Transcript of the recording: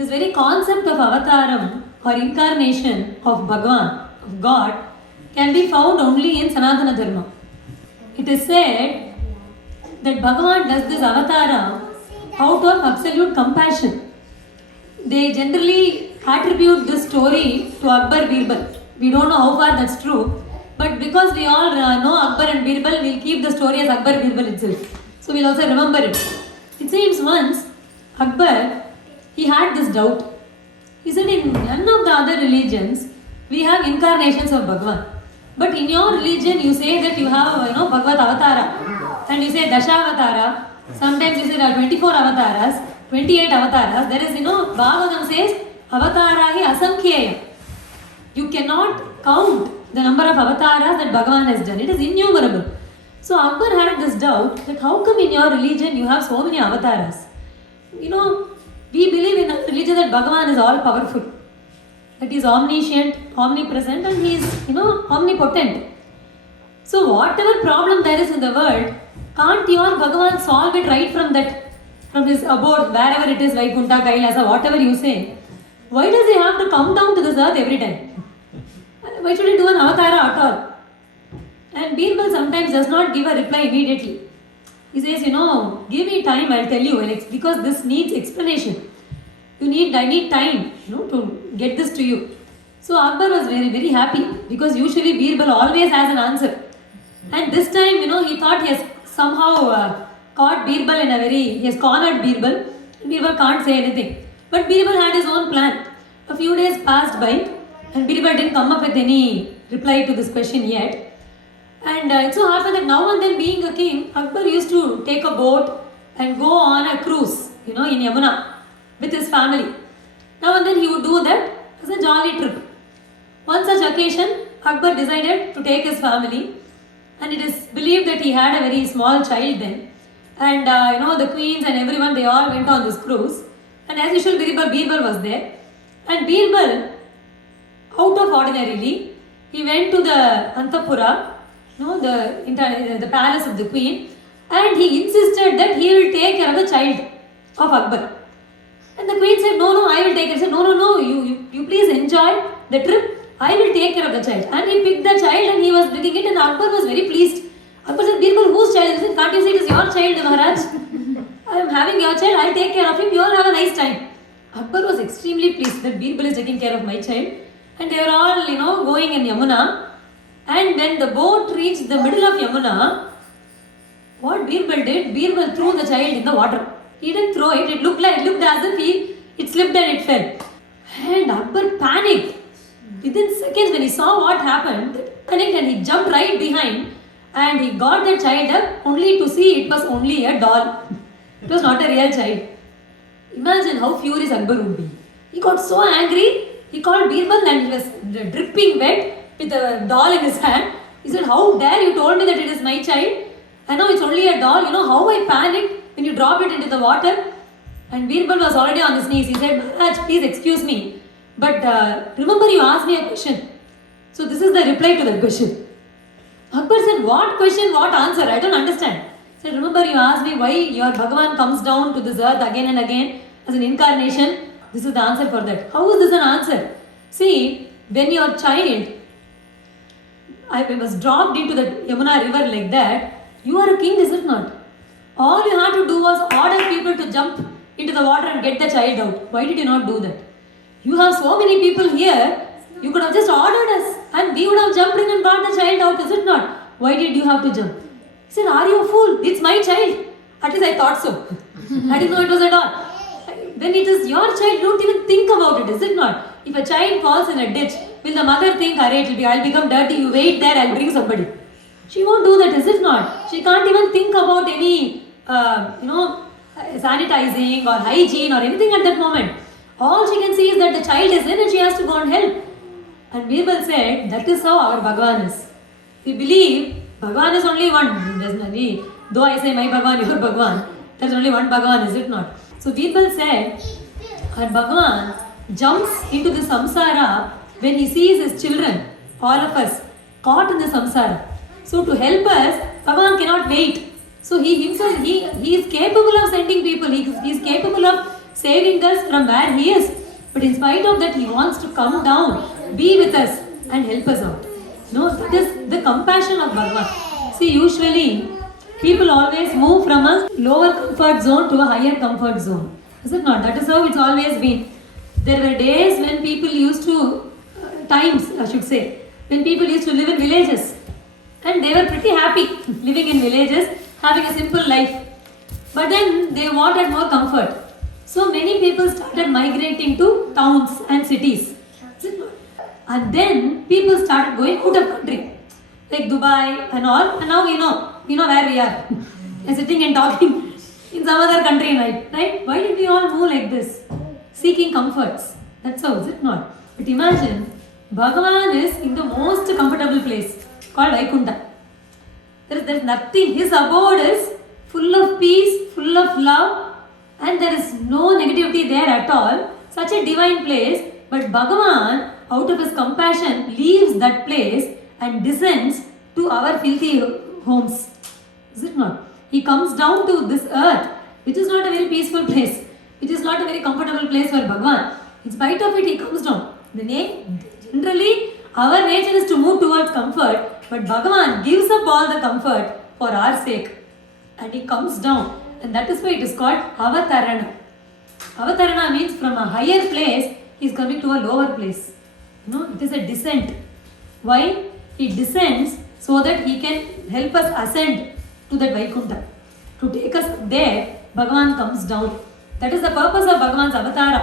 this very concept of avataram or incarnation of Bhagavan, of God, can be found only in Sanatana Dharma. It is said that Bhagavan does this avatara out of absolute compassion. They generally attribute this story to Akbar-Birbal. We don't know how far that's true, but because we all know Akbar and Birbal, we'll keep the story as Akbar-Birbal itself. So we'll also remember it. It seems once Akbar, he had this doubt. He said, in none of the other religions, we have incarnations of Bhagavan. But in your religion, you say that you have, Bhagavad Avatara. And you say Dashavatara. Sometimes you say there are 24 avataras, 28 avataras. There is, Bhagavatam says, Avatarahi asamkhyeya. You cannot count the number of avataras that Bhagavan has done. It is innumerable. So Akbar had this doubt that how come in your religion you have so many avataras? We believe in a religion that Bhagavan is all powerful. That he is omniscient, omnipresent, and he is, omnipotent. So whatever problem there is in the world, can't your Bhagavan solve it right from his abode, wherever it is, Vaikunta, Kailasa, whatever you say? Why does he have to come down to this earth every time? Why should he do an avatara at all? And Birbal sometimes does not give a reply immediately. He says, give me time, I'll tell you, because this needs explanation. I need time, to get this to you. So Akbar was very, very happy because usually Birbal always has an answer. And this time, he thought he has somehow caught Birbal he has cornered Birbal. Birbal can't say anything. But Birbal had his own plan. A few days passed by and Birbal didn't come up with any reply to this question yet. And it so happened that now and then, being a king, Akbar used to take a boat and go on a cruise, in Yamuna with his family. Now and then he would do that as a jolly trip. One such occasion, Akbar decided to take his family, and it is believed that he had a very small child then. And the queens and everyone, they all went on this cruise. And as usual, Birbal was there. And Birbal, out of ordinarily, he went to the Antapura, the palace of the queen, and he insisted that he will take care of the child of Akbar. And the queen said, no, I will take care. He said, no, you please enjoy the trip. I will take care of the child. And he picked the child and he was bringing it, and Akbar was very pleased. Akbar said, Birbal, whose child is it? Can't you see it is your child, Maharaj? I am having your child, I will take care of him, you all have a nice time. Akbar was extremely pleased that Birbal is taking care of my child. And they were all, going in Yamuna. And when the boat reached the middle of Yamuna, what Birbal did, Birbal threw the child in the water. He didn't throw it, it looked as if it slipped and it fell. And Akbar panicked. Within seconds, when he saw what happened, panicked and he jumped right behind and he got the child up only to see it was only a doll. It was not a real child. Imagine how furious Akbar would be. He got so angry, he called Birbal and he was dripping wet with a doll in his hand. He said, how dare you told me that it is my child? I know it's only a doll. You know how I panicked when you dropped it into the water? And Birbal was already on his knees. He said, Maharaj, please excuse me. But remember you asked me a question. So this is the reply to that question. Akbar said, what question, what answer? I don't understand. He said, remember you asked me why your Bhagavan comes down to this earth again and again as an incarnation? This is the answer for that. How is this an answer? See, when your child was dropped into the Yamuna river like that, you are a king, is it not? All you had to do was order people to jump into the water and get the child out. Why did you not do that? You have so many people here, you could have just ordered us and we would have jumped in and brought the child out, is it not? Why did you have to jump? He said, are you a fool? It's my child. At least I thought so. I didn't know it was at all. When it is your child, don't even think about it, is it not? If a child falls in a ditch, will the mother think, I'll become dirty, you wait there, I'll bring somebody. She won't do that, is it not? She can't even think about any, sanitizing or hygiene or anything at that moment. All she can see is that the child is in and she has to go and help. And Birbal said, that is how our Bhagavan is. We believe Bhagavan is only one. Though I say my Bhagavan, your Bhagavan, there is only one Bhagavan, is it not? So Birbal said, our Bhagavan jumps into the samsara when he sees his children, all of us, caught in the samsara. So to help us, Bhagavan cannot wait. So he himself, he is capable of sending people. He is capable of saving us from where he is. But in spite of that, he wants to come down, be with us and help us out. No, that is the compassion of Bhagavan. See, usually people always move from a lower comfort zone to a higher comfort zone. Is it not? That is how it's always been. There were days when people used to, times I should say, when people used to live in villages. And they were pretty happy living in villages, having a simple life. But then they wanted more comfort. So many people started migrating to towns and cities. And then people started going out of country. Like Dubai and all. And now we know where we are. We are sitting and talking in some other country, right? Why did we all move like this? Seeking comforts. That's how, is it not? But imagine, Bhagavan is in the most comfortable place called Vaikunta. There is nothing. His abode is full of peace, full of love, and there is no negativity there at all. Such a divine place. But Bhagavan, out of his compassion, leaves that place and descends to our filthy homes. Is it not? He comes down to this earth, which is not a very peaceful place, which is not a very comfortable place for Bhagavan. In spite of it, he comes down. Generally, our nature is to move towards comfort, but Bhagavan gives up all the comfort for our sake. And he comes down. And that is why it is called avatarana. Avatarana means from a higher place, he is coming to a lower place. It is a descent. Why? He descends so that he can help us ascend to that Vaikunta. To take us there, Bhagavan comes down. That is the purpose of Bhagavan's avatara.